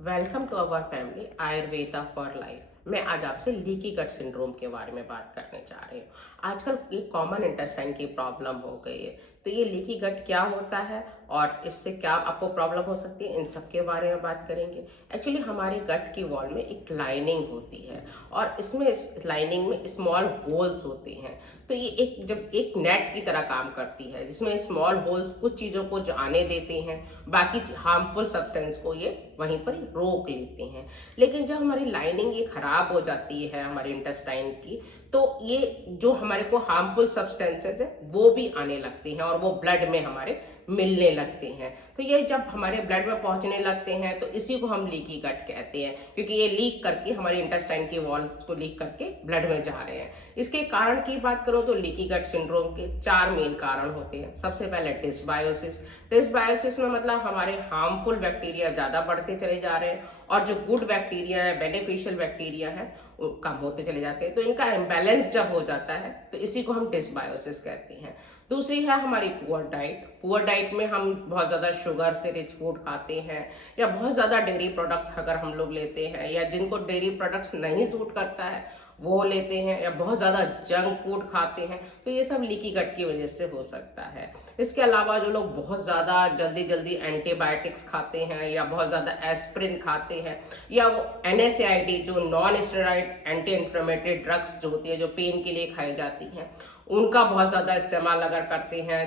Welcome to our family Ayurveda for life. मैं आज आपसे लीकी गट सिंड्रोम के बारे में बात करने जा रही हूँ। आजकल एक कॉमन इंटेस्टाइन की प्रॉब्लम हो गई है। तो ये लीकी गट क्या होता है और इससे क्या आपको प्रॉब्लम हो सकती है, इन सब के बारे में बात करेंगे। एक्चुअली हमारे गट की वॉल में एक लाइनिंग होती है और इसमें इस लाइनिंग में स्मॉल होल्स होते हैं। तो ये एक नेट की तरह काम करती है, जिसमें स्मॉल होल्स कुछ चीज़ों को जाने देते हैं, बाकी हार्मफुल सब्सटेंस को ये वहीं पर रोक लेते हैं। लेकिन जब हमारी लाइनिंग ये खराब हो जाती है हमारे इंटेस्टाइन की, तो ये जो हमारे को हार्मफुल सब्सटेंसेस है वो भी आने लगते हैं और वो ब्लड में हमारे मिलने लगते हैं। तो ये जब हमारे ब्लड में पहुंचने लगते हैं तो इसी को हम लीकी गट कहते हैं, क्योंकि ये लीक करके हमारे इंटेस्टाइन की वॉल को लीक करके ब्लड में जा रहे हैं। इसके कारण की बात करूं तो लीकी गट सिंड्रोम के 4 मेन कारण होते हैं। सबसे पहले डिसबायोसिस। डिसबायोसिस में मतलब हमारे हार्मफुल बैक्टीरिया ज़्यादा बढ़ते चले जा रहे हैं और जो गुड बैक्टीरिया है, बेनिफिशियल बैक्टीरिया है, वो कम होते चले जाते हैं। तो इनका इम्बैलेंस जब हो जाता है तो इसी को हम डिसबायोसिस कहते हैं। दूसरी है हमारी पुअर डाइट। पुअर डाइट में हम बहुत ज़्यादा शुगर से रिच फूड खाते हैं या बहुत ज़्यादा डेयरी प्रोडक्ट्स अगर हम लोग लेते हैं, या जिनको डेयरी प्रोडक्ट्स नहीं सूट करता है वो लेते हैं, या बहुत ज़्यादा जंक फूड खाते हैं, तो ये सब लीकी गट की वजह से हो सकता है। इसके अलावा जो लोग बहुत ज़्यादा जल्दी जल्दी एंटीबायोटिक्स खाते हैं या बहुत ज़्यादा एस्प्रिन खाते हैं, या वो NSAID जो non steroid anti inflammatory drugs जो होती है, जो पेन के लिए खाई जाती हैं, उनका बहुत ज़्यादा इस्तेमाल अगर करते हैं,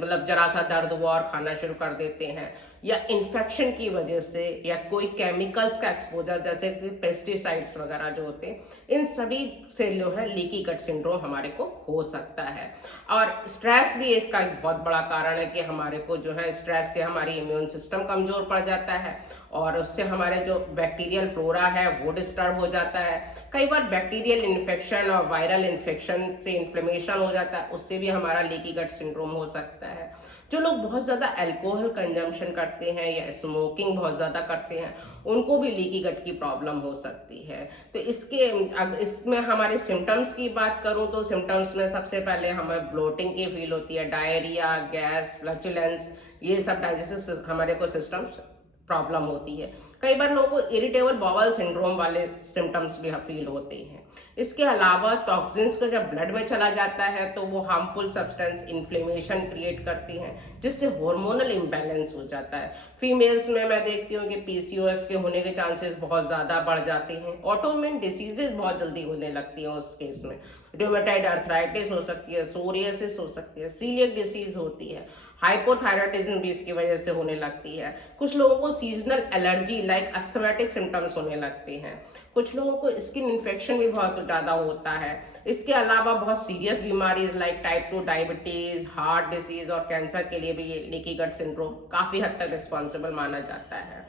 मतलब जरा सा दर्द हुआ और खाना शुरू कर देते हैं, या इन्फेक्शन की वजह से, या कोई केमिकल्स का एक्सपोजर जैसे कि पेस्टिसाइड्स वगैरह जो होते हैं, इन सभी से जो है लीकी गट सिंड्रोम हमारे को हो सकता है। और स्ट्रेस भी इसका एक बहुत बड़ा कारण है कि हमारे को जो है स्ट्रेस से हमारी इम्यून सिस्टम कमजोर पड़ जाता है और उससे हमारे जो बैक्टीरियल फ्लोरा है वो डिस्टर्ब हो जाता है। कई बार बैक्टीरियल इन्फेक्शन और वायरल इन्फेक्शन से इन्फ्लेमेशन हो जाता है, उससे भी हमारा लीकी गट सिंड्रोम हो सकता है। जो लोग बहुत ज़्यादा अल्कोहल कंजम्पशन करते हैं या स्मोकिंग बहुत ज़्यादा करते हैं, उनको भी लीकी गट की प्रॉब्लम हो सकती है। तो इसमें हमारे सिम्टम्स की बात करूं तो सिम्टम्स में सबसे पहले हमें ब्लोटिंग की फील होती है, डायरिया, गैस, फ्लैचुलेंस, ये सब डाइजेस्टिव हमारे को सिस्टम्स प्रॉब्लम होती है। कई बार लोगों को इरिटेबल बाउल सिंड्रोम वाले सिम्टम्स भी फील होते हैं। इसके अलावा टॉक्सिन्स का जब ब्लड में चला जाता है तो वो हार्मफुल सब्सटेंस इन्फ्लेमेशन क्रिएट करती हैं, जिससे हार्मोनल इम्बैलेंस हो जाता है। फीमेल्स में मैं देखती हूँ कि PCOS के होने के चांसेस बहुत ज़्यादा बढ़ जाते हैं। ऑटोइम्यून डिसीजेज बहुत जल्दी होने लगती हैं उस केस में। ड्यूमेटाइड अर्थराइटिस हो सकती है, सोरियासिस हो सकती है, सीलियक डिसीज होती है, हाइपोथायराइडिज्म भी इसकी वजह से होने लगती है। कुछ लोगों को seasonal allergy like asthmatic symptoms होने लगते हैं। कुछ लोगों को स्किन इन्फेक्शन भी बहुत ज़्यादा होता है। इसके अलावा बहुत सीरियस बीमारीज like type 2 diabetes, heart disease और कैंसर के लिए भी ये लीकी गट सिंड्रोम काफ़ी हद तक रिस्पॉन्सिबल माना जाता है।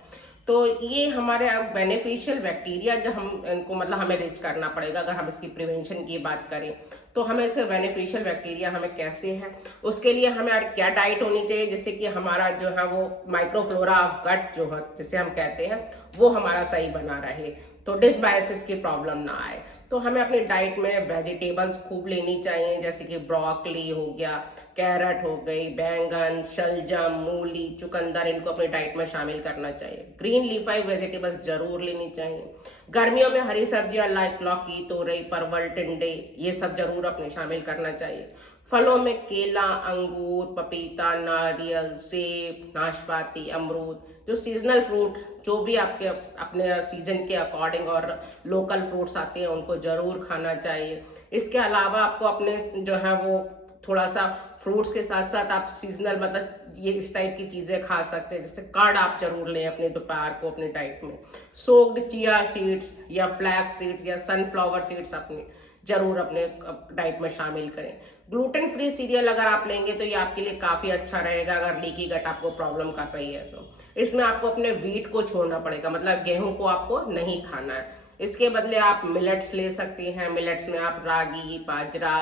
तो ये हमारे बेनिफिशियल बैक्टीरिया जो हम इनको मतलब हमें रिच करना पड़ेगा। अगर हम इसकी प्रिवेंशन की बात करें तो हमें इससे बेनिफिशियल बैक्टीरिया हमें कैसे है, उसके लिए हमें क्या डाइट होनी चाहिए, जिससे कि हमारा जो है वो माइक्रोफ्लोरा ऑफ गट जो है जिसे हम कहते हैं वो हमारा सही बना रहे, तो डिसबायोसिस की प्रॉब्लम ना आए। तो हमें अपनी डाइट में वेजिटेबल्स खूब लेनी चाहिए, जैसे कि ब्रोकली हो गया, कैरेट हो गई, बैंगन, शलजम, मूली, चुकंदर, इनको अपनी डाइट में शामिल करना चाहिए। ग्रीन लीफाई वेजिटेबल्स जरूर लेनी चाहिए। गर्मियों में हरी सब्जियां लाइक लौकी, तोरई, परवल, टिंडे, ये सब जरूर अपने शामिल करना चाहिए। फलों में केला, अंगूर, पपीता, नारियल, सेब, नाशपाती, अमरूद, जो सीजनल फ्रूट जो भी आपके अपने सीजन के अकॉर्डिंग और लोकल फ्रूट्स आते हैं उनको जरूर खाना चाहिए। इसके अलावा आपको अपने जो है वो थोड़ा सा फ्रूट्स के साथ साथ आप सीजनल मतलब ये इस टाइप की चीज़ें खा सकते हैं, जैसे कर्ड आप जरूर लें अपने दोपहर को अपने डाइट में। सोक्ड चिया सीड्स या फ्लैक्स सीड्स या सनफ्लावर सीड्स अपने जरूर अपने डाइट में शामिल करें। ग्लूटेन फ्री सीरियल अगर आप लेंगे तो ये आपके लिए काफ़ी अच्छा रहेगा अगर लीकी गट आपको प्रॉब्लम कर रही है तो। इसमें आपको अपने व्हीट को छोड़ना पड़ेगा, मतलब गेहूं को आपको नहीं खाना है। इसके बदले आप मिलेट्स ले सकते हैं। मिलेट्स में आप रागी, बाजरा,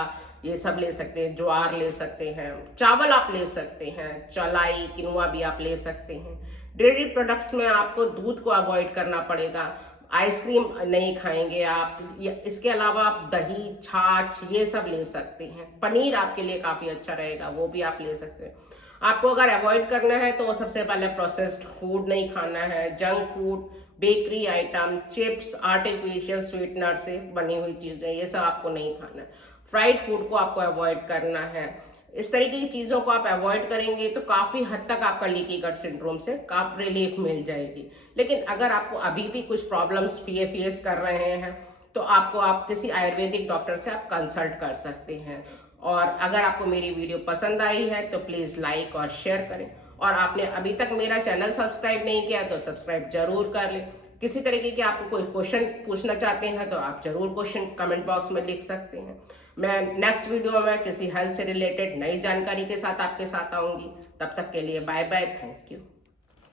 ये सब ले सकते हैं, ज्वार ले सकते हैं, चावल आप ले सकते हैं, चलाई, किनुआ भी आप ले सकते हैं। डेयरी प्रोडक्ट्स में आपको दूध को अवॉइड करना पड़ेगा। आइसक्रीम नहीं खाएंगे आप। इसके अलावा आप दही, छाछ, ये सब ले सकते हैं। पनीर आपके लिए काफ़ी अच्छा रहेगा, वो भी आप ले सकते हैं। आपको अगर अवॉइड करना है तो सबसे पहले प्रोसेस्ड फूड नहीं खाना है, junk food, bakery item, chips, artificial sweetener से बनी हुई चीज़ें, ये सब आपको नहीं खाना है। फ्राइड फूड को आपको अवॉइड करना है। इस तरीके की चीज़ों को आप अवॉइड करेंगे तो काफ़ी हद तक आपका लीकी गट सिंड्रोम से काफ़ी रिलीफ मिल जाएगी। लेकिन अगर आपको अभी भी कुछ प्रॉब्लम्स फेस कर रहे हैं तो आप किसी आयुर्वेदिक डॉक्टर से आप कंसल्ट कर सकते हैं। और अगर आपको मेरी वीडियो पसंद आई है तो प्लीज़ लाइक और शेयर करें, और आपने अभी तक मेरा चैनल सब्सक्राइब नहीं किया तो सब्सक्राइब जरूर कर लें। किसी तरीके के आपको कोई क्वेश्चन पूछना चाहते हैं तो आप जरूर क्वेश्चन कमेंट बॉक्स में लिख सकते हैं। मैं नेक्स्ट वीडियो में किसी हेल्थ से रिलेटेड नई जानकारी के साथ आपके साथ आऊँगी। तब तक के लिए बाय बाय, थैंक यू।